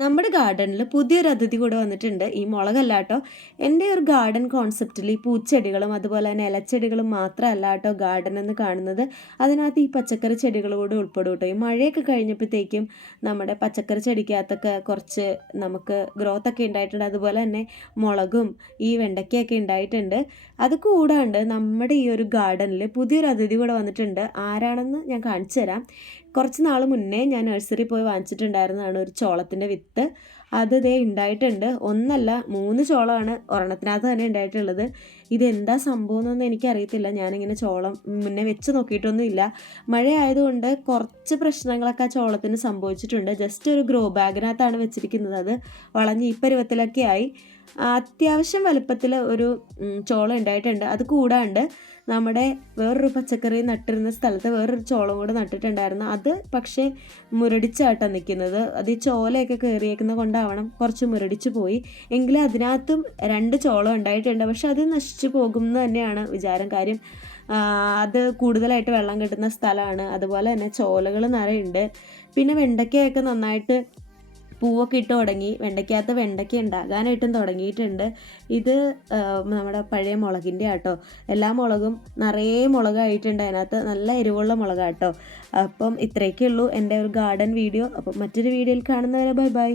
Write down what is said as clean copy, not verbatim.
നമ്മുടെ ഗാർഡനിൽ പുതിയൊരു അതിഥി കൂടെ വന്നിട്ടുണ്ട്. ഈ മുളകല്ല കേട്ടോ. എൻ്റെ ഒരു ഗാർഡൻ കോൺസെപ്റ്റിൽ ഈ പൂച്ചെടികളും അതുപോലെ തന്നെ ഇലച്ചെടികളും മാത്രമല്ല കേട്ടോ ഗാർഡൻ എന്ന് കാണുന്നത്. അതിനകത്ത് ഈ പച്ചക്കറി ചെടികൾ കൂടെ ഉൾപ്പെടും കേട്ടോ. ഈ മഴയൊക്കെ കഴിഞ്ഞപ്പോഴത്തേക്കും നമ്മുടെ പച്ചക്കറി ചെടിക്കകത്തൊക്കെ കുറച്ച് നമുക്ക് ഗ്രോത്ത് ഒക്കെ ഉണ്ടായിട്ടുണ്ട്. അതുപോലെ തന്നെ മുളകും ഈ വെണ്ടയ്ക്കയൊക്കെ ഉണ്ടായിട്ടുണ്ട്. അത് കൂടാണ്ട് നമ്മുടെ ഈ ഒരു ഗാർഡനിൽ പുതിയൊരു അതിഥി കൂടെ വന്നിട്ടുണ്ട്. ആരാണെന്ന് ഞാൻ കാണിച്ചു തരാം. കുറച്ച് നാൾ മുന്നേ ഞാൻ നഴ്സറി പോയി വാങ്ങിച്ചിട്ടുണ്ടായിരുന്നതാണ് ഒരു ചോളത്തിൻ്റെ വിത്ത്. അത് ദേ ഉണ്ടായിട്ടുണ്ട്. ഒന്നല്ല 3 ചോളമാണ് ഒരെണ്ണത്തിനകത്ത് തന്നെ ഉണ്ടായിട്ടുള്ളത്. ഇതെന്താ സംഭവം എന്നൊന്നും എനിക്കറിയത്തില്ല. ഞാനിങ്ങനെ ചോളം മുന്നേ വെച്ച് നോക്കിയിട്ടൊന്നും ഇല്ല. മഴ ആയതുകൊണ്ട് കുറച്ച് പ്രശ്നങ്ങളൊക്കെ ആ ചോളത്തിന് സംഭവിച്ചിട്ടുണ്ട്. ജസ്റ്റ് ഒരു ഗ്രോ ബാഗിനകത്താണ് വെച്ചിരിക്കുന്നത്. അത് വളഞ്ഞ് ഈ പരുവത്തിലൊക്കെ ആയി. അത്യാവശ്യം വലുപ്പത്തിൽ ഒരു ചോളം ഉണ്ടായിട്ടുണ്ട്. അത് കൂടാണ്ട് നമ്മുടെ വേറൊരു പച്ചക്കറി നട്ടിരുന്ന സ്ഥലത്ത് വേറൊരു ചോളം കൂടെ നട്ടിട്ടുണ്ടായിരുന്നു. അത് പക്ഷേ മുരടിച്ചായിട്ടാണ് നിൽക്കുന്നത്. അത് ഈ ചോലയൊക്കെ കയറിയേക്കുന്ന കൊണ്ടാവണം കുറച്ച് മുരടിച്ചു പോയി. എങ്കിലും അതിനകത്തും 2 ചോളം ഉണ്ടായിട്ടുണ്ട്. പക്ഷെ അത് നശിച്ചു പോകും എന്ന് തന്നെയാണ് വിചാരം. കാര്യം അത് കൂടുതലായിട്ട് വെള്ളം കിട്ടുന്ന സ്ഥലമാണ്. അതുപോലെ തന്നെ ചോലകൾ നിറയുണ്ട്. പിന്നെ വെണ്ടയ്ക്കയൊക്കെ നന്നായിട്ട് പൂവൊക്കെ ഇട്ട് തുടങ്ങി. വെണ്ടയ്ക്കകത്ത് വെണ്ടയ്ക്ക ഉണ്ടാകാനായിട്ടും തുടങ്ങിയിട്ടുണ്ട്. ഇത് നമ്മുടെ പഴയ മുളകിൻ്റെ ആട്ടോ. എല്ലാ മുളകും നിറയെ മുളകായിട്ടുണ്ട്. അതിനകത്ത് നല്ല എരിവുള്ള മുളകാട്ടോ. അപ്പം ഇത്രയൊക്കെ ഉള്ളൂ എൻ്റെ ഒരു ഗാർഡൻ വീഡിയോ. അപ്പം മറ്റൊരു വീഡിയോയിൽ കാണുന്നവരെ ബൈ ബൈ.